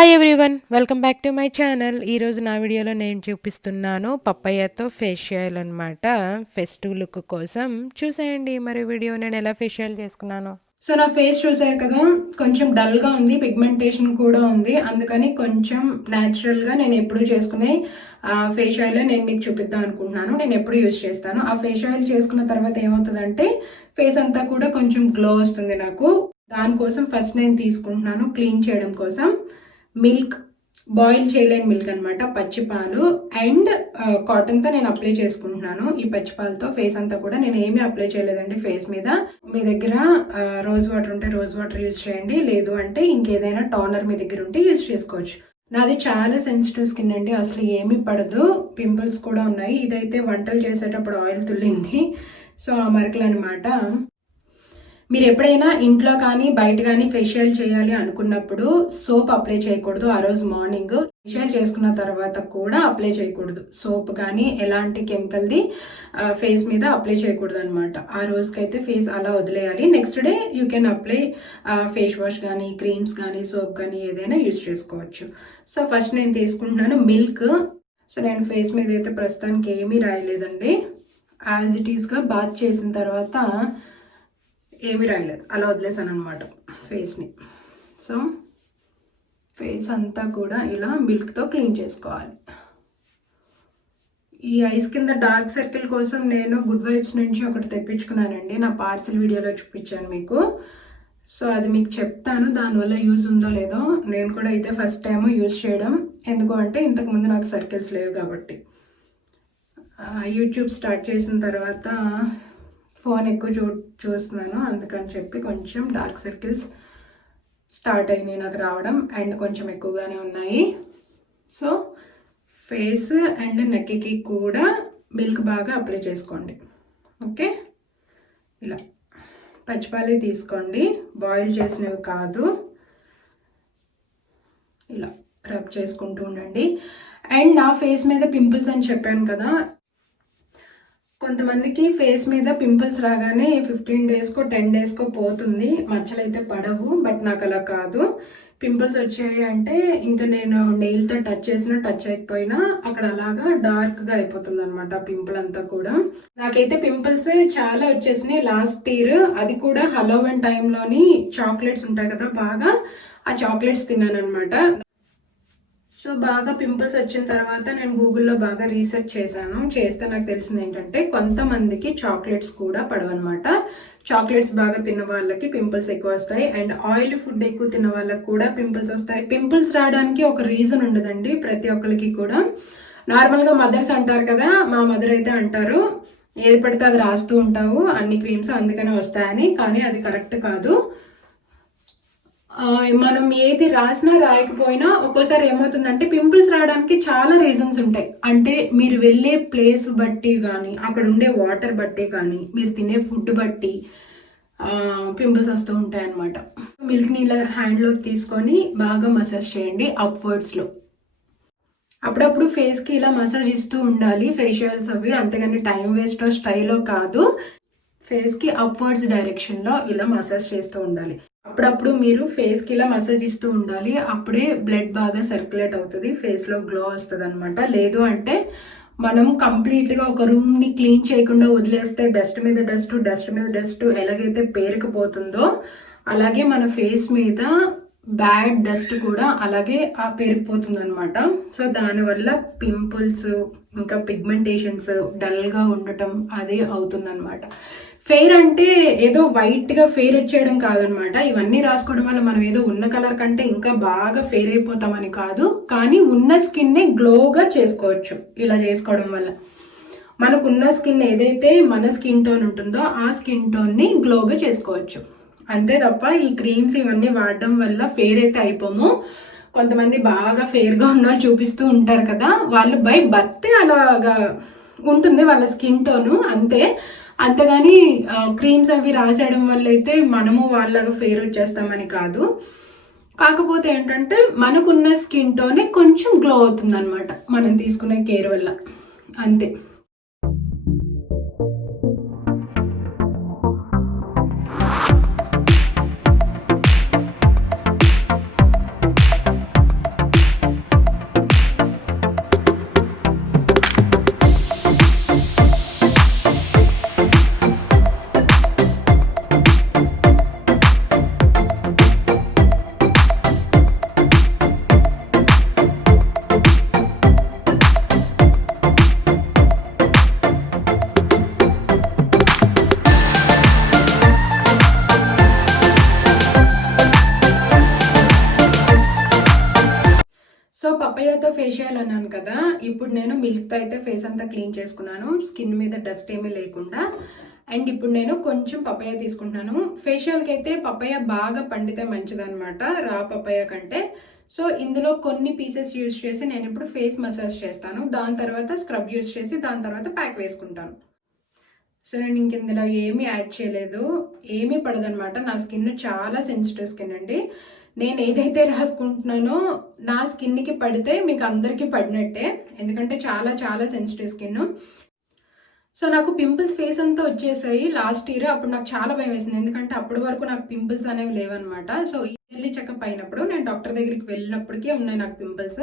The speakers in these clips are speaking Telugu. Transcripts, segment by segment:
Hi everyone welcome back to my channel. ఈరోజు నా వీడియోలో నేను చూపిస్తున్నాను పప్పయ్యతో ఫేషియల్ అనమాట. ఫెస్టివ్ లుక్ కోసం చూసేయండి మరి వీడియో నేను ఎలా ఫేషియల్ చేసుకున్నాను. సో నా ఫేస్ చూసారు కదా, కొంచెం డల్గా ఉంది, పిగ్మెంటేషన్ కూడా ఉంది. అందుకని కొంచెం న్యాచురల్గా నేను ఎప్పుడు చేసుకునే ఫేస్ ఆయిల్ నేను మీకు చూపిద్దాం అనుకుంటున్నాను. నేను ఎప్పుడు యూజ్ చేస్తాను. ఆ ఫేస్ ఆయిల్ చేసుకున్న తర్వాత ఏమవుతుందంటే ఫేస్ అంతా కూడా కొంచెం గ్లో వస్తుంది నాకు. దానికోసం ఫస్ట్ నేను తీసుకుంటున్నాను క్లీన్ చేయడం కోసం మిల్క్, బాయిల్ చేయలేని మిల్క్ అనమాట, పచ్చి పాలు అండ్ కాటన్తో నేను అప్లై చేసుకుంటున్నాను. ఈ పచ్చి పాలతో ఫేస్ అంతా కూడా నేను ఏమీ అప్లై చేయలేదండి ఫేస్ మీద. మీ దగ్గర రోజ్ వాటర్ ఉంటే రోజ్ వాటర్ యూజ్ చేయండి, లేదు అంటే ఇంకేదైనా టోనర్ మీ దగ్గర ఉంటే యూజ్ చేసుకోవచ్చు. నాది చాలా సెన్సిటివ్ స్కిన్ అండి, అసలు ఏమీ పడదు, పింపుల్స్ కూడా ఉన్నాయి. ఇదైతే వంటలు చేసేటప్పుడు ఆయిల్ తుల్లింది, సో ఆ మరకలు అనమాట. మీరు ఎప్పుడైనా ఇంట్లో కానీ బయట కానీ ఫేషియల్ చేయాలి అనుకున్నప్పుడు సోప్ అప్లై చేయకూడదు. ఆ రోజు మార్నింగ్ ఫేషియల్ చేసుకున్న తర్వాత కూడా అప్లై చేయకూడదు. సోప్ కానీ ఎలాంటి కెమికల్ది ఫేస్ మీద అప్లై చేయకూడదు అనమాట. ఆ రోజుకైతే ఫేస్ అలా వదిలేయాలి. Next day you can apply face wash కానీ క్రీమ్స్ కానీ సోప్ కానీ ఏదైనా యూజ్ చేసుకోవచ్చు. సో ఫస్ట్ నేను తీసుకుంటున్నాను మిల్క్. సో నేను ఫేస్ మీద అయితే ప్రస్తుతానికి ఏమీ రాయలేదండి. యాజ్ ఇట్ ఈస్గా బాత్ చేసిన తర్వాత ఏమీ రాయలేదు, అలా వదిలేసాను అనమాట ఫేస్ని. సో ఫేస్ అంతా కూడా ఇలా మిల్క్తో క్లీన్ చేసుకోవాలి. ఈ ఐస్ కింద డార్క్ సర్కిల్ కోసం నేను గుడ్ వైబ్స్ నుంచి ఒకటి తెప్పించుకున్నానండి. నా పార్సిల్ వీడియోలో చూపించాను మీకు. సో అది మీకు చెప్తాను, దానివల్ల యూజ్ ఉందో లేదో. నేను కూడా అయితే ఫస్ట్ టైం యూజ్ చేయడం. ఎందుకు అంటే ఇంతకుముందు నాకు సర్కిల్స్ లేవు కాబట్టి. యూట్యూబ్ స్టార్ట్ చేసిన తర్వాత ఫోన్ ఎక్కువ చూస్తున్నాను, అందుకని చెప్పి కొంచెం డార్క్ సర్కిల్స్ స్టార్ట్ అయినాయి నాకు రావడం, అండ్ కొంచెం ఎక్కువగానే ఉన్నాయి. సో ఫేస్ అండ్ నెక్కి కూడా మిల్క్ బాగా అప్లై చేసుకోండి. ఓకే, ఇలా పచ్చిపాలే తీసుకోండి, బాయిల్ చేసినవి కాదు. ఇలా రబ్ చేసుకుంటూ ఉండండి. అండ్ నా ఫేస్ మీద పింపుల్స్ అని చెప్పాను కదా, కొంతమందికి ఫేస్ మీద పింపుల్స్ రాగానే 15 డేస్కో 10 డేస్కో పోతుంది, మచ్చలు అయితే పడవు. బట్ నాకు అలా కాదు. పింపుల్స్ వచ్చాయి అంటే ఇంకా నేను నెయిల్తో టచ్ చేసినా టచ్ అయిపోయినా అక్కడ అలాగా డార్క్గా అయిపోతుంది అనమాట పింపుల్ అంతా కూడా. నాకైతే పింపుల్స్ చాలా వచ్చేసినాయి లాస్ట్ ఇయర్. అది కూడా హలోవిన్ టైంలోని చాక్లెట్స్ ఉంటాయి కదా బాగా, ఆ చాక్లెట్స్ తిన్నాను అనమాట. సో బాగా పింపుల్స్ వచ్చిన తర్వాత నేను గూగుల్లో బాగా రీసెర్చ్ చేస్తే నాకు తెలిసింది ఏంటంటే కొంతమందికి చాక్లెట్స్ కూడా పడవన్నమాట. చాక్లెట్స్ బాగా తిన్న వాళ్ళకి పింపుల్స్ ఎక్కువ వస్తాయి, అండ్ ఆయిల్ ఫుడ్ ఎక్కువ తిన్న వాళ్ళకి కూడా పింపుల్స్ వస్తాయి. పింపుల్స్ రావడానికి ఒక రీజన్ ఉండదండి ప్రతి ఒక్కరికి కూడా. నార్మల్గా మదర్స్ అంటారు కదా, మా మదర్ అయితే అంటారు ఏది పడితే అది రాస్తూ ఉంటావు అన్ని క్రీమ్స్ అందుకనే వస్తాయని, కానీ అది కరెక్ట్ కాదు. మనం ఏది రాసినా రాయకపోయినా ఒక్కోసారి ఏమవుతుందంటే పింపుల్స్ రావడానికి చాలా రీజన్స్ ఉంటాయి. అంటే మీరు వెళ్ళే ప్లేస్ బట్టి కానీ, అక్కడ ఉండే వాటర్ బట్టి కానీ, మీరు తినే ఫుడ్ బట్టి పింపుల్స్ వస్తూ ఉంటాయి అన్నమాట. మిల్క్ని ఇలా హ్యాండ్లోకి తీసుకొని బాగా మసాజ్ చేయండి అప్వర్డ్స్లో. అప్పుడప్పుడు ఫేస్కి ఇలా మసాజ్ ఇస్తూ ఉండాలి ఫేషియల్స్ అవి, అంతేగాని టైం వేస్ట్ స్టైల్లో కాదు. ఫేస్కి అప్వర్డ్స్ డైరెక్షన్లో ఇలా మసాజ్ చేస్తూ ఉండాలి. అప్పుడప్పుడు మీరు ఫేస్కి ఇలా మసాజ్ ఇస్తూ ఉండాలి, అప్పుడే బ్లడ్ బాగా సర్క్యులేట్ అవుతుంది, ఫేస్లో గ్లో వస్తుంది అనమాట. లేదు అంటే మనం కంప్లీట్గా ఒక రూమ్ని క్లీన్ చేయకుండా వదిలేస్తే డస్ట్ మీద డస్ట్ ఎలాగైతే పేరుకుపోతుందో అలాగే మన ఫేస్ మీద బ్యాడ్ డస్ట్ కూడా అలాగే పేరుకుపోతుంది అనమాట. సో దానివల్ల పింపుల్స్ ఇంకా పిగ్మెంటేషన్స్ డల్గా ఉండటం అదే అవుతుందన్నమాట. ఫెయిర్ అంటే ఏదో వైట్గా ఫెయిర్ వచ్చేయడం కాదనమాట. ఇవన్నీ రాసుకోవడం వల్ల మనం ఏదో ఉన్న కలర్ కంటే ఇంకా బాగా ఫెయిర్ అయిపోతామని కాదు, కానీ ఉన్న స్కిన్నే గ్లోగా చేసుకోవచ్చు ఇలా చేసుకోవడం వల్ల. మనకున్న స్కిన్ ఏదైతే మన స్కిన్ టోన్ ఉంటుందో ఆ స్కిన్ టోన్ని గ్లోగా చేసుకోవచ్చు, అంతే తప్ప ఈ క్రీమ్స్ ఇవన్నీ వాడడం వల్ల ఫెయిర్ అయితే అయిపోము. కొంతమంది బాగా ఫెయిర్గా ఉన్న చూపిస్తూ ఉంటారు కదా, వాళ్ళు బై బర్త్ అలాగా ఉంటుంది వాళ్ళ స్కిన్ టోను, అంతేగాని క్రీమ్స్ అవి రాసేయడం వల్ల అయితే మనము వాళ్ళగా ఫెయిర్ వచ్చేస్తామని కాదు. కాకపోతే ఏంటంటే మనకున్న స్కిన్ టోనే కొంచెం గ్లో అవుతుంది అనమాట మనం తీసుకునే కేర్ వల్ల, అంతే. పపయ్యతో ఫేషియల్ అన్నాను కదా, ఇప్పుడు నేను మిల్క్తో అయితే ఫేస్ అంతా క్లీన్ చేసుకున్నాను, స్కిన్ మీద డస్ట్ ఏమీ లేకుండా. అండ్ ఇప్పుడు నేను కొంచెం పపయ్య తీసుకుంటున్నాను. ఫేషియల్కి అయితే పపయ్య బాగా పండితే మంచిదన్నమాట రా పపయ్య కంటే. సో ఇందులో కొన్ని పీసెస్ యూజ్ చేసి నేను ఇప్పుడు ఫేస్ మసాజ్ చేస్తాను, దాని తర్వాత స్క్రబ్ యూజ్ చేసి దాని తర్వాత ప్యాక్ వేసుకుంటాను. సో నేను ఇంక ఇందులో ఏమీ యాడ్ చేయలేదు, ఏమీ పడదనమాట. నా స్కిన్ చాలా సెన్సిటివ్ స్కిన్ అండి. నేను ఏదైతే రాసుకుంటున్నానో నా స్కిన్కి పడితే మీకు అందరికీ పడినట్టే, ఎందుకంటే చాలా చాలా సెన్సిటివ్ స్కిన్. సో నాకు పింపుల్స్ ఫేస్ అంతా వచ్చేసాయి లాస్ట్ ఇయర్. అప్పుడు నాకు చాలా భయం వేసింది, ఎందుకంటే అప్పటి వరకు నాకు పింపుల్స్ అనేవి లేవన్నమాట. సో ఇయర్లీ చెకప్ అయినప్పుడు నేను డాక్టర్ దగ్గరికి వెళ్ళినప్పటికీ ఉన్నాయి నాకు పింపుల్స్.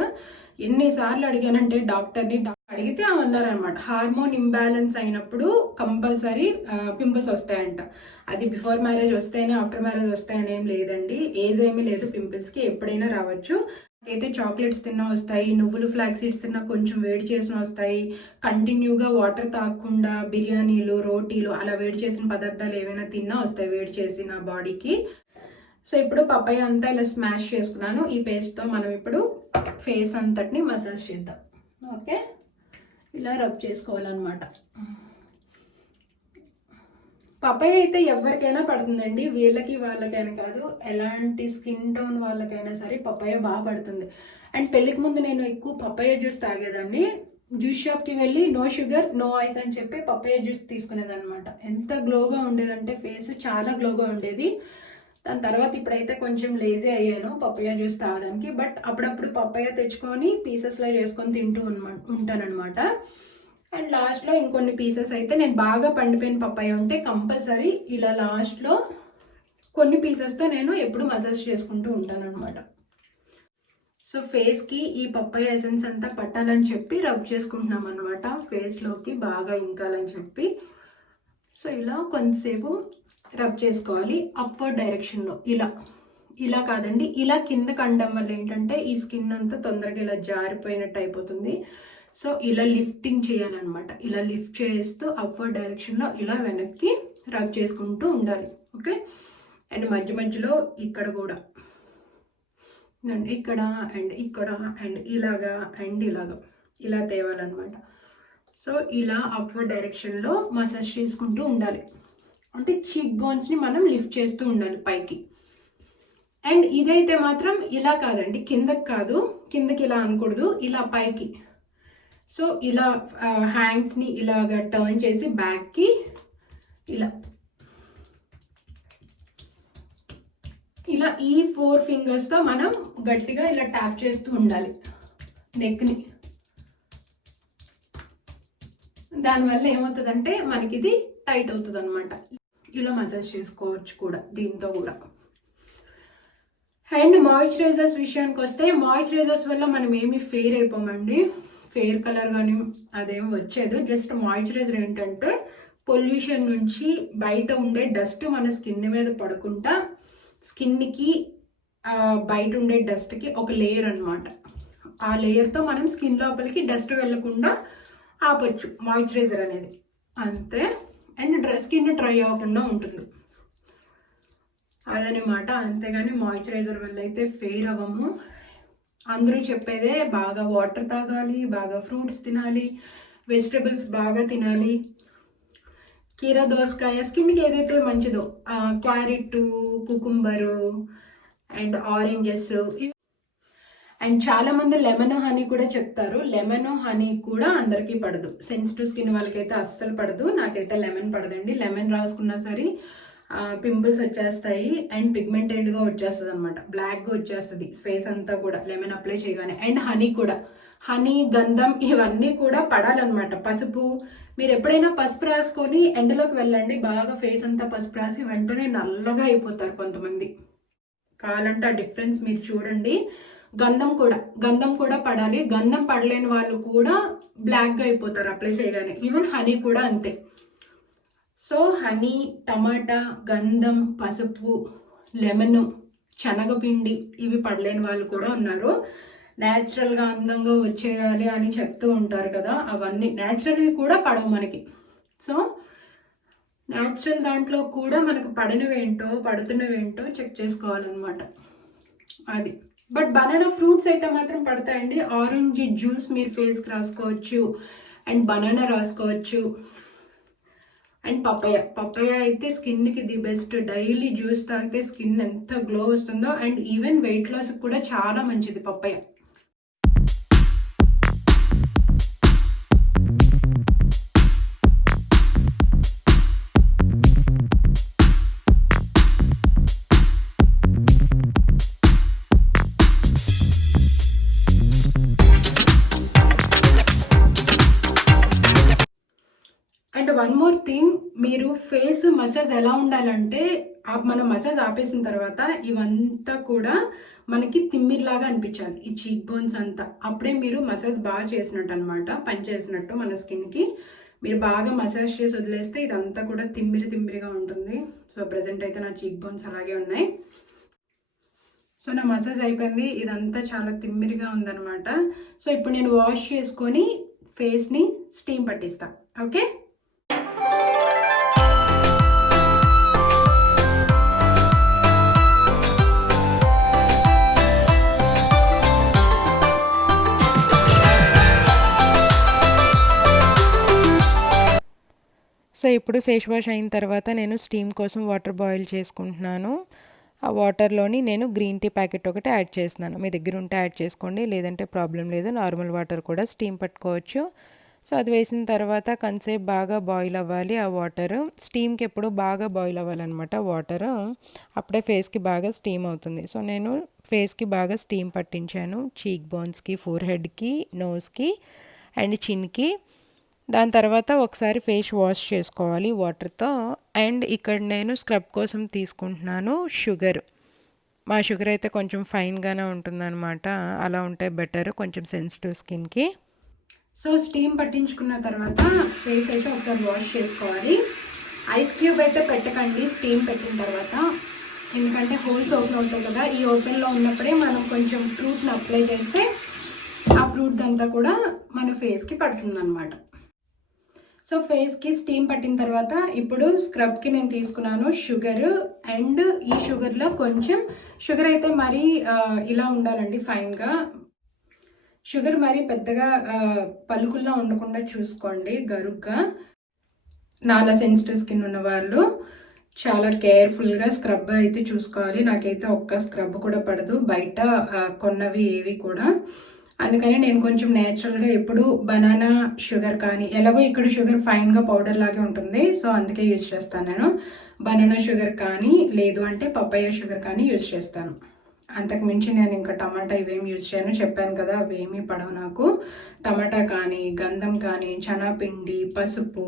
ఎన్నిసార్లు అడిగానంటే డాక్టర్ని, అడిగితే అన్నారనమాట హార్మోన్ ఇంబ్యాలెన్స్ అయినప్పుడు కంపల్సరీ పింపుల్స్ వస్తాయంట. అది బిఫోర్ మ్యారేజ్ వస్తేనే ఆఫ్టర్ మ్యారేజ్ వస్తాయని ఏం లేదండి, ఏజ్ ఏమీ లేదు పింపుల్స్కి, ఎప్పుడైనా రావచ్చు. అయితే చాక్లెట్స్ తిన్నా వస్తాయి, నువ్వులు ఫ్లాక్ సీడ్స్ తిన్నా కొంచెం వేడి చేసిన వస్తాయి, కంటిన్యూగా వాటర్ తాగకుండా బిర్యానీలు రోటీలు అలా వేడి చేసిన పదార్థాలు ఏవైనా తిన్నా వస్తాయి వేడి చేసిన బాడీకి. సో ఇప్పుడు పపయ్య అంతా ఇలా స్మాష్ చేసుకున్నాను. ఈ పేస్ట్తో మనం ఇప్పుడు ఫేస్ అంతటిని మసాజ్ చేద్దాం. ఓకే, ఇలా రబ్ చేసుకోవాలన్నమాట. పపయ్య అయితే ఎవరికైనా పడుతుందండి, వీళ్ళకి వాళ్ళకైనా కాదు, ఎలాంటి స్కిన్ టోన్ వాళ్ళకైనా సరే పపయ్య బాగా పడుతుంది. అండ్ పెళ్ళికి ముందు నేను ఎక్కువ పపయ్య జ్యూస్ తాగేదాన్ని. జ్యూస్ షాప్కి వెళ్ళి నో షుగర్ నో ఐస్ అని చెప్పి పపయ్య జ్యూస్ తీసుకునేదన్నమాట. ఎంత గ్లోగా ఉండేదంటే ఫేస్ చాలా గ్లోగా ఉండేది. దాని తర్వాత ఇప్పుడైతే కొంచెం లేజీ అయ్యాను పపయ్య జ్యూస్ తాగడానికి, బట్ అప్పుడప్పుడు పపయ్య తెచ్చుకొని పీసెస్లో చేసుకొని తింటూ ఉంటానన్నమాట. అండ్ లాస్ట్లో ఇంకొన్ని పీసెస్ అయితే నేను బాగా పండిపోయిన పపయ్య ఉంటే కంపల్సరీ ఇలా లాస్ట్లో కొన్ని పీసెస్తో నేను ఎప్పుడు మసాజ్ చేసుకుంటూ ఉంటాను అనమాట. సో ఫేస్కి ఈ పపయ్య ఎసెన్స్ అంతా పట్టాలని చెప్పి రబ్ చేసుకుంటున్నాం అనమాట, ఫేస్లోకి బాగా ఇంకాలని చెప్పి. సో ఇలా కొంతసేపు రబ్ చేసుకోవాలి అప్వర్డ్ డైరెక్షన్లో. ఇలా కాదండి, ఇలా కిందకి అనడం వల్ల ఏంటంటే ఈ స్కిన్ అంతా తొందరగా ఇలా జారిపోయినట్టు అయిపోతుంది. సో ఇలా లిఫ్టింగ్ చేయాలన్నమాట, ఇలా లిఫ్ట్ చేస్తూ అప్వర్డ్ డైరెక్షన్లో ఇలా వెనక్కి రబ్ చేసుకుంటూ ఉండాలి. ఓకే, అండ్ మధ్య మధ్యలో ఇక్కడ కూడా అండ్ ఇక్కడ అండ్ ఇక్కడ అండ్ ఇలాగా అండ్ ఇలా తేవాలన్నమాట. సో ఇలా అప్వర్డ్ డైరెక్షన్లో మసాజ్ చేసుకుంటూ ఉండాలి, అంటే చీక్ బోన్స్ని మనం లిఫ్ట్ చేస్తూ ఉండాలి పైకి. అండ్ ఇదైతే మాత్రం ఇలా కాదండి, కిందకి కాదు, కిందకి ఇలా అనకూడదు, ఇలా పైకి. సో ఇలా హ్యాండ్స్ని ఇలాగా టర్న్ చేసి బ్యాక్కి ఇలా ఈ 4 ఫింగర్స్తో మనం గట్టిగా ఇలా ట్యాప్ చేస్తూ ఉండాలి నెక్ని. దానివల్ల ఏమవుతుందంటే మనకి ఇది టైట్ అవుతుంది అనమాట. ఇలా మసాజ్ చేసుకోవచ్చు కూడా దీంతో కూడా. అండ్ మాయిశ్చరైజర్స్ విషయానికి వస్తే, మాయిశ్చరైజర్స్ వల్ల మనం ఏమి ఫెయిర్ అయిపోమండి, ఫెయిర్ కలర్ కానీ అదేమి వచ్చేది. జస్ట్ మాయిశ్చరైజర్ ఏంటంటే పొల్యూషన్ నుంచి బయట ఉండే డస్ట్ మన స్కిన్ మీద పడకుండా స్కిన్కి బయట ఉండే డస్ట్కి ఒక లేయర్ అనమాట. ఆ లేయర్తో మనం స్కిన్ లోపలికి డస్ట్ వెళ్ళకుండా ఆపచ్చు మాయిశ్చరైజర్ అనేది, అంతే. అండ్ స్కిన్ డ్రై అవ్వకుండా ఉంటుంది అదనమాట. అంతేగాని మాయిశ్చరైజర్ వల్ల అయితే ఫెయిర్ అవ్వము. అందరూ చెప్పేదే బాగా వాటర్ తాగాలి, బాగా ఫ్రూట్స్ తినాలి, వెజిటబుల్స్ బాగా తినాలి, కీరా దోసకాయ స్కిన్కి ఏదైతే మంచిదో, carrot, cucumber and oranges. And చాలామంది లెమన్ హనీ కూడా చెప్తారు. లెమన్ హనీ కూడా అందరికీ పడదు, సెన్సిటివ్ స్కిన్ వాళ్ళకైతే అస్సలు పడదు. నాకైతే లెమన్ పడదండి. లెమన్ రాసుకున్నా సరే పింపుల్స్ వచ్చేస్తాయి అండ్ పిగ్మెంటెడ్గా వచ్చేస్తుంది అనమాట, బ్లాక్గా వచ్చేస్తుంది ఫేస్ అంతా కూడా లెమన్ అప్లై చేయగానే. అండ్ హనీ కూడా, హనీ, గంధం ఇవన్నీ కూడా పడాలన్నమాట. పసుపు, మీరు ఎప్పుడైనా పసుపు రాసుకొని ఎండలోకి వెళ్ళండి, బాగా ఫేస్ అంతా పసుపు రాసి వెంటనే నల్లగా అయిపోతారు కొంతమంది. కావాలంటే ఆ డిఫరెన్స్ మీరు చూడండి. గంధం కూడా పడాలి. గంధం పడలేని వాళ్ళు కూడా బ్లాక్గా అయిపోతారు అప్లై చేయగానే. ఈవెన్ హనీ కూడా అంతే. సో హనీ, టమాటా, గంధం, పసుపు, లెమన్, శనగపిండి ఇవి పడలేని వాళ్ళు కూడా ఉన్నారు. న్యాచురల్గా అందంగా వచ్చేయాలి అని చెప్తూ ఉంటారు కదా, అవన్నీ న్యాచురల్వి కూడా పడవు మనకి. సో న్యాచురల్ దాంట్లో కూడా మనకు పడినవేంటో పడుతున్నవేంటో చెక్ చేసుకోవాలన్నమాట. అది బట్ బనానా ఫ్రూట్స్ అయితే మాత్రం పడతాయండి. ఆరెంజ్ జ్యూస్ మీరు ఫేస్కి రాసుకోవచ్చు, అండ్ బనానా రాసుకోవచ్చు, అండ్ పపాయ అయితే స్కిన్కి ది బెస్ట్. డైలీ జ్యూస్ తాగితే స్కిన్ ఎంత గ్లో వస్తుందో, అండ్ ఈవెన్ వెయిట్ లాస్ కూడా చాలా మంచిది papaya. And one more thing, మీరు ఫేస్ మసాజ్ ఎలా ఉండాలంటే, మన మసాజ్ ఆపేసిన తర్వాత ఇవంతా కూడా మనకి తిమ్మిరిలాగా అనిపించాలి, ఈ చీక్ బోన్స్ అంతా. అప్పుడే మీరు మసాజ్ బాగా చేసినట్టు అనమాట, పని చేసినట్టు మన స్కిన్కి. మీరు బాగా మసాజ్ చేసి వదిలేస్తే ఇదంతా కూడా తిమ్మిరిగా ఉంటుంది. సో ప్రజెంట్ అయితే నా చీక్ బోన్స్ అలాగే ఉన్నాయి. సో నా మసాజ్ అయిపోయింది, ఇదంతా చాలా తిమ్మిరిగా ఉందన్నమాట. సో ఇప్పుడు నేను వాష్ చేసుకొని ఫేస్ని స్టీమ్ పట్టిస్తా. ఓకే. సో ఇప్పుడు ఫేస్ వాష్ అయిన తర్వాత నేను స్టీమ్ కోసం వాటర్ బాయిల్ చేసుకుంటున్నాను. ఆ వాటర్లోని నేను గ్రీన్ టీ ప్యాకెట్ ఒకటి యాడ్ చేస్తున్నాను. మీ దగ్గర ఉంటే యాడ్ చేసుకోండి, లేదంటే ప్రాబ్లం లేదు, నార్మల్ వాటర్ కూడా స్టీమ్ పట్టుకోవచ్చు. సో అది వేసిన తర్వాత కొంతసేపు బాగా బాయిల్ అవ్వాలి ఆ వాటర్. స్టీమ్కి ఎప్పుడు బాగా బాయిల్ అవ్వాలన్నమాట వాటర్, అప్పుడే ఫేస్కి బాగా స్టీమ్ అవుతుంది. సో నేను ఫేస్కి బాగా స్టీమ్ పట్టించాను, చీక్ బోన్స్కి, ఫోర్ హెడ్కి, నోస్కి అండ్ చిన్కి. దాని తర్వాత ఒకసారి ఫేస్ వాష్ చేసుకోవాలి వాటర్తో. అండ్ ఇక్కడ నేను స్క్రబ్ కోసం తీసుకుంటున్నాను షుగర్. మా షుగర్ అయితే కొంచెం ఫైన్గానే ఉంటుందన్నమాట, అలా ఉంటే బెటర్ కొంచెం సెన్సిటివ్ స్కిన్కి. సో స్టీమ్ పట్టించుకున్న తర్వాత ఫేస్ అయితే ఒకసారి వాష్ చేసుకోవాలి. ఐస్ క్యూబ్ అయితే పెట్టకండి స్టీమ్ పెట్టిన తర్వాత, ఎందుకంటే హోల్స్ ఓపెన్ అవుతాయి కదా, ఈ ఓపెన్లో ఉన్నప్పుడే మనం కొంచెం ఫ్రూట్ని అప్లై చేస్తే ఆ ఫ్రూట్ అంతా కూడా మన ఫేస్కి పడుతుంది అనమాట. సో ఫేస్కి స్టీమ్ పట్టిన తర్వాత ఇప్పుడు స్క్రబ్కి నేను తీసుకున్నాను షుగర్. అండ్ ఈ షుగర్లో కొంచెం షుగర్ అయితే మరీ ఇలా ఉండాలండి, ఫైన్గా. షుగర్ మరీ పెద్దగా పలుకుల్లో ఉండకుండా చూసుకోండి, గరుగ్గా. నాలా సెన్సిటివ్ స్కిన్ ఉన్న వాళ్ళు చాలా కేర్ఫుల్గా స్క్రబ్ అయితే చూసుకోవాలి. నాకైతే ఒక్క స్క్రబ్ కూడా పడదు, బయట కొన్నవి ఏవి కూడా. అందుకని నేను కొంచెం నేచురల్గా ఎప్పుడు బనానా షుగర్ కానీ, ఎలాగో ఇక్కడ షుగర్ ఫైన్గా పౌడర్ లాగే ఉంటుంది, సో అందుకే యూజ్ చేస్తాను నేను. బనానా షుగర్ కానీ, లేదు అంటే పపాయ షుగర్ కానీ యూజ్ చేస్తాను. అంతకుమించి నేను ఇంకా టమాటా ఇవేమి యూజ్ చేయను, చెప్పాను కదా అవేమీ పడవు నాకు. టమాటా కానీ, గంధం కానీ, చనాపిండి, పసుపు,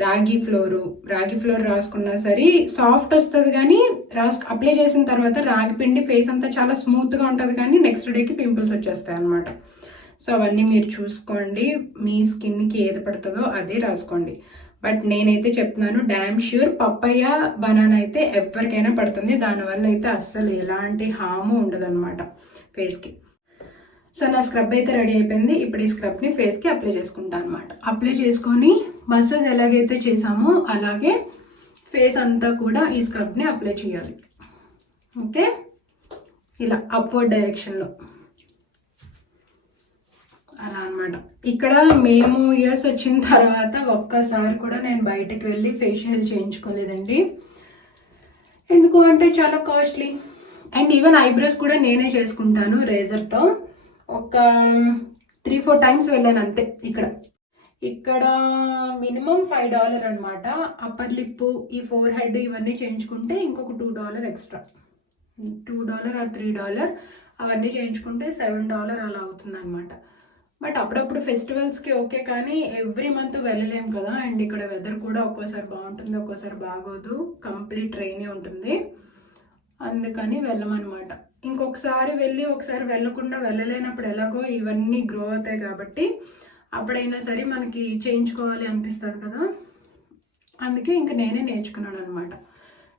రాగి ఫ్లోర్ రాసుకున్నా సరే సాఫ్ట్ వస్తుంది, కానీ అప్లై చేసిన తర్వాత రాగి పిండి ఫేస్ అంతా చాలా స్మూత్గా ఉంటుంది, కానీ నెక్స్ట్ డేకి పింపుల్స్ వచ్చేస్తాయి అనమాట. సో అవన్నీ మీరు చూసుకోండి, మీ స్కిన్కి ఏది పడుతుందో అదే రాసుకోండి. బట్ నేనైతే చెప్తున్నాను, డ్యామ్ ష్యూర్ పపాయ బనానా అయితే ఎవరికైనా పడుతుంది, దానివల్ల అయితే అస్సలు ఎలాంటి హాము ఉండదు అనమాట ఫేస్కి. సో నా స్క్రబ్ అయితే రెడీ అయిపోయింది. ఇప్పుడు ఈ స్క్రబ్ని ఫేస్కి అప్లై చేసుకుంటాను అనమాట. అప్లై చేసుకొని మసాజ్ ఎలాగైతే చేసామో అలాగే ఫేస్ అంతా కూడా ఈ స్క్రబ్ని అప్లై చేయాలి. ఓకే, ఇలా అప్వర్డ్ డైరెక్షన్లో అలా అనమాట. ఇక్కడ మేము ఇయర్స్ వచ్చిన తర్వాత ఒక్కసారి కూడా నేను బయటకు వెళ్ళి ఫేషియల్ చేయించుకోలేదండి. ఎందుకు అంటే చాలా కాస్ట్లీ. అండ్ ఈవెన్ ఐబ్రోస్ కూడా నేనే చేసుకుంటాను రేజర్తో. ఒక 3-4 టైమ్స్ వెళ్ళాను అంతే. ఇక్కడ మినిమం $5 అనమాట. అప్పర్ లిప్, ఈ ఫోర్ హెడ్ ఇవన్నీ చేయించుకుంటే ఇంకొక $2 ఎక్స్ట్రా, $2 or $3 అవన్నీ చేయించుకుంటే $7 అలా అవుతుంది అనమాట. బట్ అప్పుడప్పుడు ఫెస్టివల్స్కి ఓకే, కానీ ఎవ్రీ మంత్ వెళ్ళలేము కదా. అండ్ ఇక్కడ వెదర్ కూడా ఒక్కోసారి బాగుంటుంది, ఒక్కోసారి బాగోదు, కంప్లీట్ రైనీ ఉంటుంది, అందుకని వెళ్ళమన్నమాట. ఇంకొకసారి వెళ్ళి ఒకసారి వెళ్ళకుండా వెళ్ళలేనప్పుడు ఎలాగో ఇవన్నీ గ్రో అవుతాయి కాబట్టి అప్పుడైనా సరే మనకి చేయించుకోవాలి అనిపిస్తుంది కదా, అందుకే ఇంకా నేనే నేర్చుకున్నాను అనమాట.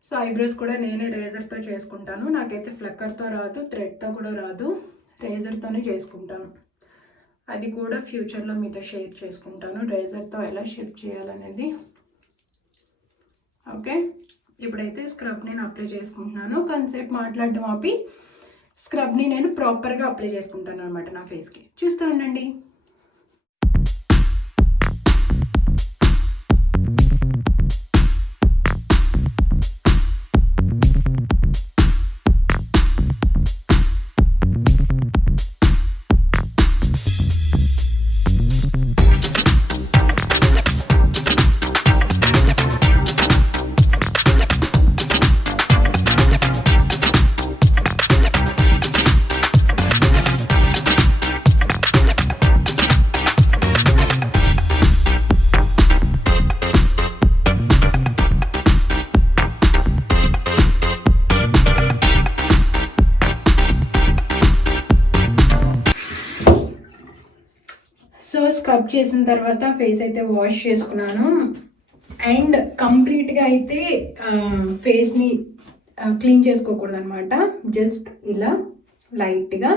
సో ఐబ్రోస్ కూడా నేనే రేజర్తో చేసుకుంటాను. నాకైతే ఫ్లక్కర్తో రాదు, థ్రెడ్తో కూడా రాదు, రేజర్తోనే చేసుకుంటాను. అది కూడా ఫ్యూచర్లో మీతో షేర్ చేసుకుంటాను, రేజర్తో ఎలా షేప్ చేయాలనేది. ఓకే, ఇప్పుడైతే స్క్రబ్ నేను అప్లై చేసుకుంటున్నాను. కొంతసేపు మాట్లాడడం ఆపి స్క్రబ్ని నేను ప్రాపర్గా అప్లై చేసుకుంటాను అనమాట నా ఫేస్కి. చూస్తూ ఉండండి. సో స్క్రబ్ చేసిన తర్వాత ఫేస్ అయితే వాష్ చేసుకున్నాను. అండ్ కంప్లీట్గా అయితే ఫేస్ని క్లీన్ చేసుకోకూడదు అనమాట. జస్ట్ ఇలా లైట్గా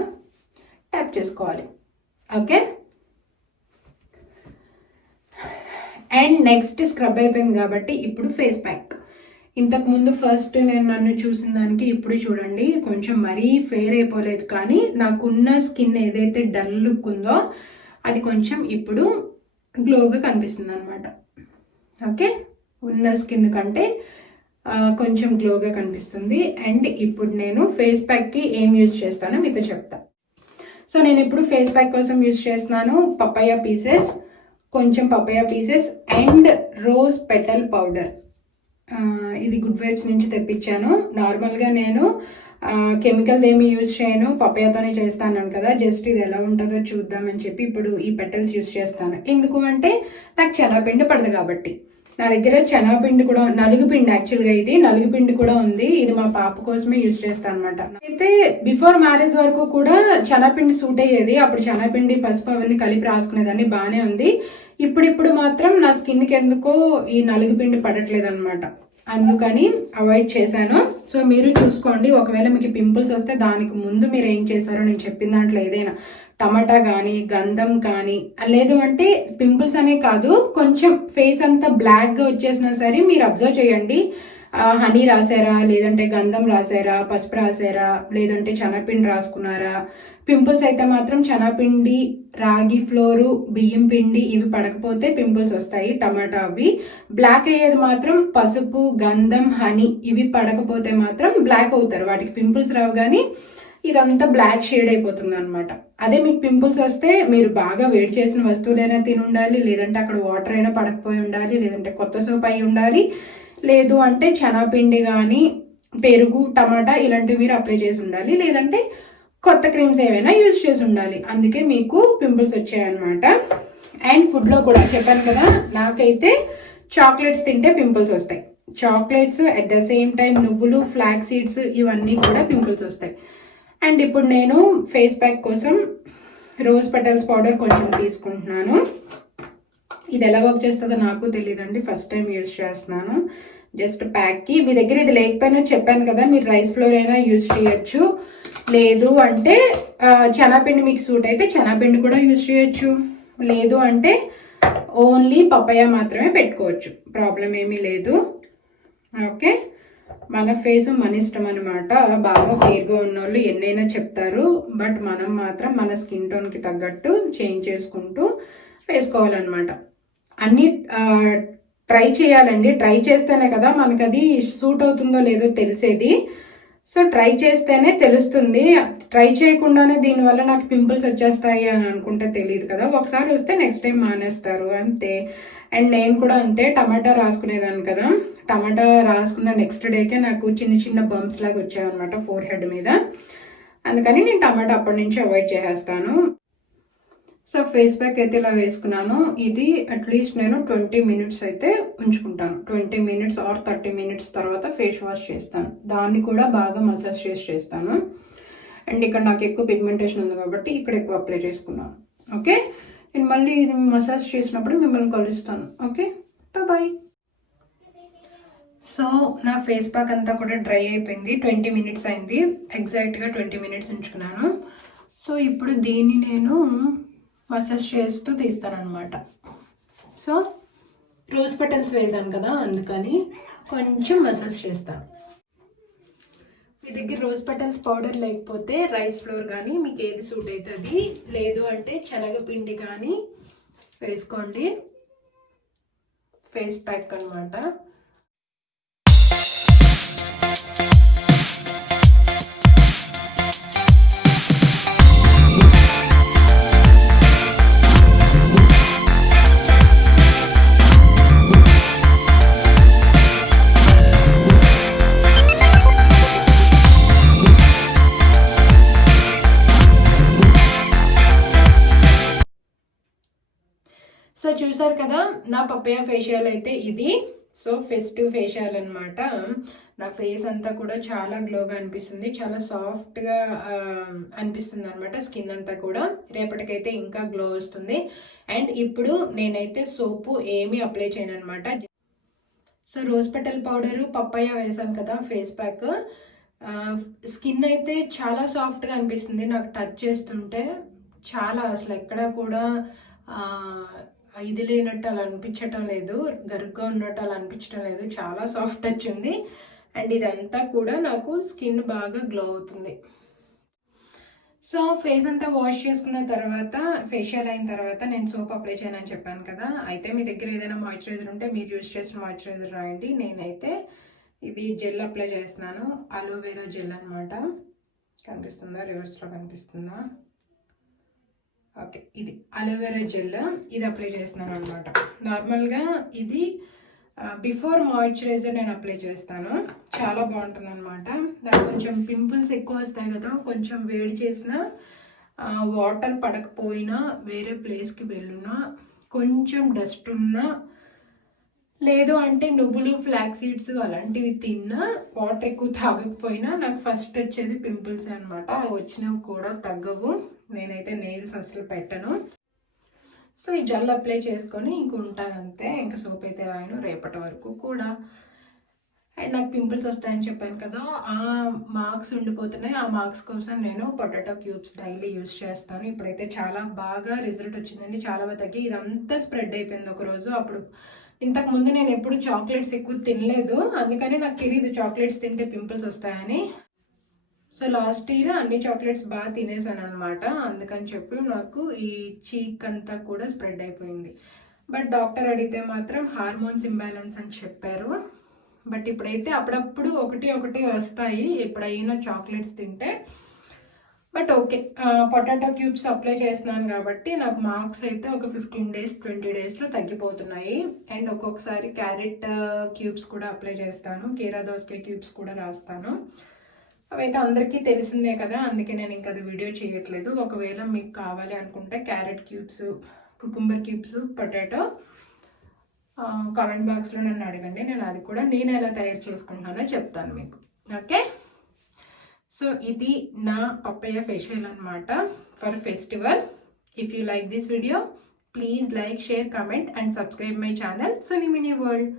ట్యాప్ చేసుకోవాలి. ఓకే. అండ్ నెక్స్ట్ స్క్రబ్ అయిపోయింది కాబట్టి ఇప్పుడు ఫేస్ ప్యాక్. ఇంతకుముందు ఫస్ట్ నేను నన్ను చూసిన దానికి ఇప్పుడు చూడండి కొంచెం మరీ ఫెయిర్ అయిపోలేదు, కానీ నాకున్న స్కిన్ ఏదైతే డల్ లుక్ ఉందో అది కొంచెం ఇప్పుడు గ్లోగా కనిపిస్తుంది అనమాట. ఓకే, ఉన్న స్కిన్ కంటే కొంచెం గ్లోగా కనిపిస్తుంది. అండ్ ఇప్పుడు నేను ఫేస్ ప్యాక్కి ఏం యూజ్ చేస్తానో మీతో చెప్తా. సో నేను ఇప్పుడు ఫేస్ ప్యాక్ కోసం యూజ్ చేస్తున్నాను పపాయ పీసెస్, కొంచెం papaya pieces and rose petal powder. ఇది గుడ్ వైబ్స్ నుంచి తెప్పించాను. నార్మల్గా నేను కెమికల్ ఏమి యూజ్ చేయను, పపాయాతోనే చేస్తాను కదా. జస్ట్ ఇది ఎలా ఉంటుందో చూద్దామని చెప్పి ఇప్పుడు ఈ పెటల్స్ యూజ్ చేస్తాను. ఎందుకు అంటే నాకు శనగపిండి పడదు కాబట్టి. నా దగ్గర శనగపిండి కూడా, నలుగుపిండి, యాక్చువల్గా ఇది నలుగుపిండి కూడా ఉంది. ఇది మా పాప కోసమే యూజ్ చేస్తాను అనమాట. అయితే బిఫోర్ మ్యారేజ్ వరకు కూడా శనగపిండి సూట్ అయ్యేది. అప్పుడు శనగపిండి పసుపు అవన్నీ కలిపి రాసుకునేదాన్ని, బాగానే ఉంది. ఇప్పుడు మాత్రం నా స్కిన్కి ఎందుకో ఈ నలుగుపిండి పడట్లేదు అనమాట. అందుకని అవాయిడ్ చేశాను. సో మీరు చూసుకోండి, ఒకవేళ మీకు పింపుల్స్ వస్తే దానికి ముందు మీరు ఏం చేశారో నేను చెప్పిన దాంట్లో ఏదైనా టమాటా కానీ, గంధం కానీ, లేదు అంటే పింపుల్స్ అనే కాదు కొంచెం ఫేస్ అంతా బ్లాక్గా వచ్చేసినా సరే మీరు అబ్జర్వ్ చేయండి. హనీ రాసారా, లేదంటే గంధం రాసారా, పసుపు రాసారా, లేదంటే శనగపిండి రాసుకున్నారా. పింపుల్స్ అయితే మాత్రం శనగపిండి, రాగి ఫ్లోరు, బియ్యం పిండి ఇవి పడకపోతే పింపుల్స్ వస్తాయి. టమాటా అవి. బ్లాక్ అయ్యేది మాత్రం పసుపు, గంధం, హనీ ఇవి పడకపోతే మాత్రం బ్లాక్ అవుతారు. వాటికి పింపుల్స్ రావు, కానీ ఇదంతా బ్లాక్ షేడ్ అయిపోతుంది అనమాట. అదే మీకు పింపుల్స్ వస్తే మీరు బాగా వేడి చేసిన వస్తువులైనా తిని ఉండాలి, లేదంటే అక్కడ వాటర్ అయినా పడకపోయి ఉండాలి, లేదంటే కొత్త సోప్ అయి ఉండాలి, లేదు అంటే శనగపిండి కానీ, పెరుగు, టమాటా ఇలాంటివి మీరు అప్లై చేసి ఉండాలి, లేదంటే కొత్త క్రీమ్స్ ఏవైనా యూజ్ చేసి ఉండాలి. అందుకే మీకు పింపుల్స్ వచ్చాయన్నమాట. అండ్ ఫుడ్లో కూడా చెప్పాను కదా, నాకైతే చాక్లెట్స్ తింటే పింపుల్స్ వస్తాయి. Chocolates at the same time నువ్వులు, ఫ్లాక్ సీడ్స్ ఇవన్నీ కూడా పింపుల్స్ వస్తాయి. అండ్ ఇప్పుడు నేను ఫేస్ ప్యాక్ కోసం రోజ్ పెటల్స్ పౌడర్ కొంచెం తీసుకుంటున్నాను. ఇది ఎలా వర్క్ చేస్తుందో నాకు తెలియదండి, ఫస్ట్ టైం యూజ్ చేస్తున్నాను. జస్ట్ ప్యాక్కి మీ దగ్గర ఇది లేకపోయినా చెప్పాను కదా, మీరు రైస్ ఫ్లోర్ అయినా యూజ్ చేయొచ్చు, లేదు అంటే శనగపిండి మీకు సూట్ అయితే శనగపిండి కూడా యూజ్ చేయొచ్చు, లేదు అంటే ఓన్లీ పపాయ మాత్రమే పెట్టుకోవచ్చు, ప్రాబ్లం ఏమీ లేదు. ఓకే, మన ఫేస్ మన ఇష్టం అనమాట. బాగా ఫెయిర్గా ఉన్న వాళ్ళు ఎన్నైనా చెప్తారు, బట్ మనం మాత్రం మన స్కిన్ టోన్కి తగ్గట్టు చేంజ్ చేసుకుంటూ వేసుకోవాలన్నమాట. అన్నీ ట్రై చేయాలండి. ట్రై చేస్తేనే కదా మనకు అది సూట్ అవుతుందో లేదో తెలిసేది. సో ట్రై చేస్తేనే తెలుస్తుంది. ట్రై చేయకుండానే దీనివల్ల నాకు పింపుల్స్ వచ్చేస్తాయి అని అనుకుంటే తెలియదు కదా. ఒకసారి వస్తే నెక్స్ట్ టైం మానేస్తారు అంతే. అండ్ నేను కూడా అంతే, టమాటా రాసుకునేదాన్ని కదా, టమాటా రాసుకున్న నెక్స్ట్ డేకే నాకు చిన్న చిన్న బంప్స్ లాగా వచ్చాయన్నమాట ఫోర్ హెడ్ మీద. అందుకని నేను టమాటా అప్పటి నుంచి అవాయిడ్ చేసేస్తాను. సో ఫేస్ ప్యాక్ అయితే ఇలా వేసుకున్నాను. ఇది అట్లీస్ట్ నేను 20 మినిట్స్ అయితే ఉంచుకుంటాను. 20 మినిట్స్ ఆర్ 30 మినిట్స్ తర్వాత ఫేస్ వాష్ చేస్తాను. దాన్ని కూడా బాగా మసాజ్ చేస్తాను. అండ్ ఇక్కడ నాకు ఎక్కువ పిగ్మెంటేషన్ ఉంది కాబట్టి ఇక్కడ ఎక్కువ అప్లై చేసుకున్నాను. ఓకే, నేను మళ్ళీ ఇది మసాజ్ చేసినప్పుడు మిమ్మల్ని కలుస్తాను. Okay, bye. సో నా ఫేస్ ప్యాక్ అంతా కూడా డ్రై అయిపోయింది. 20 మినిట్స్ అయింది, ఎగ్జాక్ట్గా 20 మినిట్స్ ఉంచుకున్నాను. సో ఇప్పుడు దీన్ని నేను మసాజ్ చేస్తూ తీస్తానన్నమాట. సో రోజ్ పెటల్స్ వేసాను కదా, అందుకని కొంచెం మసాజ్ చేస్తాను. మీ దగ్గర రోజ్ పెటల్స్ పౌడర్ లేకపోతే రైస్ ఫ్లోర్ కానీ మీకు ఏది సూట్ అవుతుంది, లేదు అంటే శనగపిండి కానీ వేసుకోండి. ఫేస్ ప్యాక్ అనమాట. సో చూసారు కదా నా పప్పయ్య ఫేషియల్ అయితే ఇది. సో ఫెస్టివ్ ఫేషియల్ అనమాట. నా ఫేస్ అంతా కూడా చాలా గ్లోగా అనిపిస్తుంది, చాలా సాఫ్ట్గా అనిపిస్తుంది అనమాట. స్కిన్ అంతా కూడా రేపటికైతే ఇంకా గ్లో వస్తుంది. అండ్ ఇప్పుడు నేనైతే సోపు ఏమీ అప్లై చేయను అనమాట. So rose petal powder, papaya వేసాను కదా ఫేస్ ప్యాక్, స్కిన్ అయితే చాలా సాఫ్ట్గా అనిపిస్తుంది నాకు టచ్ చేస్తుంటే. చాలా అసలు ఎక్కడ కూడా ఇది లేనట్టు అలా అనిపించటం లేదు, గరుగ్గా ఉన్నట్టు అలా అనిపించడం లేదు. చాలా సాఫ్ట్ టచ్ ఉంది. అండ్ ఇదంతా కూడా నాకు స్కిన్ బాగా గ్లో అవుతుంది. సో ఫేస్ అంతా వాష్ చేసుకున్న తర్వాత, ఫేషియల్ అయిన తర్వాత నేను సోప్ అప్లై చేయనని చెప్పాను కదా. అయితే మీ దగ్గర ఏదైనా మాయిశ్చరైజర్ ఉంటే మీరు యూజ్ చేసిన మాయిశ్చరైజర్ రాయండి. నేనైతే ఇది జెల్ అప్లై చేస్తున్నాను, అలోవెరా జెల్ అనమాట. కనిపిస్తుందా? రివర్స్లో కనిపిస్తుందా? ఓకే, ఇది అలోవెరా జెల్, ఇది అప్లై చేస్తున్నాను అనమాట. నార్మల్గా ఇది బిఫోర్ మాయిశ్చరైజర్ నేను అప్లై చేస్తాను, చాలా బాగుంటుంది అనమాట. నాకు కొంచెం పింపుల్స్ ఎక్కువ వస్తాయి కదా, కొంచెం వేడి చేసిన వాటర్ పడకపోయినా, వేరే ప్లేస్కి వెళ్ళున్నా, కొంచెం డస్ట్ ఉన్నా, లేదు అంటే నువ్వులు, ఫ్లాక్ సీడ్స్ అలాంటివి తిన్నా, వాటర్ ఎక్కువ తాగకపోయినా నాకు ఫస్ట్ వచ్చేది పింపుల్స్ అనమాట. అవి వచ్చినవి కూడా తగ్గవు. నేనైతే నెయిల్స్ అసలు పెట్టను. సో ఈ జెల్ అప్లై చేసుకొని ఇంక ఉంటాను అంతే. ఇంకా సోప్ అయితే రాయను రేపటి వరకు కూడా. అండ్ నాకు పింపుల్స్ వస్తాయని చెప్పాను కదా, ఆ మార్క్స్ ఉండిపోతున్నాయి. ఆ మార్క్స్ కోసం నేను పొటాటో క్యూబ్స్ డైలీ యూజ్ చేస్తాను. ఇప్పుడైతే చాలా బాగా రిజల్ట్ వచ్చిందండి, చాలా బాగా తగ్గి ఇదంతా స్ప్రెడ్ అయిపోయింది ఒకరోజు. అప్పుడు ఇంతకు ముందు నేను ఎప్పుడు చాక్లెట్స్ ఎక్కువ తినలేదు, అందుకని నాకు తెలియదు చాక్లెట్స్ తింటే పింపుల్స్ వస్తాయని. సో లాస్ట్ ఇయర్ అన్ని చాక్లెట్స్ బాగా తినేసాను అనమాట, అందుకని చెప్పి నాకు ఈ చీక్ అంతా కూడా స్ప్రెడ్ అయిపోయింది. బట్ డాక్టర్ అడిగితే మాత్రం హార్మోన్స్ ఇంబ్యాలెన్స్ అని చెప్పారు. బట్ ఇప్పుడైతే అప్పుడప్పుడు ఒకటి వస్తాయి ఎప్పుడైనా చాక్లెట్స్ తింటే. But okay, potato cubes apply చేస్తున్నాను కాబట్టి నాకు మార్క్స్ అయితే ఒక 15 days 20 daysలో తగ్గిపోతున్నాయి. అండ్ ఒక్కొక్కసారి క్యారెట్ క్యూబ్స్ కూడా అప్లై చేస్తాను, కీరా దోసకాయ క్యూబ్స్ కూడా రాస్తాను. అవైతే అందరికీ తెలిసిందే కదా, అందుకే నేను ఇంకా అది వీడియో చేయట్లేదు. ఒకవేళ మీకు కావాలి అనుకుంటే carrot cubes, cucumber cubes, potato comment బాక్స్లో నన్ను అడగండి, నేను ఎలా తయారు చేసుకుంటానో చెప్తాను మీకు. ఓకే, సో ఇది నా పప్పయ్య ఫేషియల్ అనమాట for festival. If you like this video, please like, share, comment and subscribe my channel Suni mini world.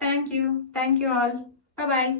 Thank you all. Bye.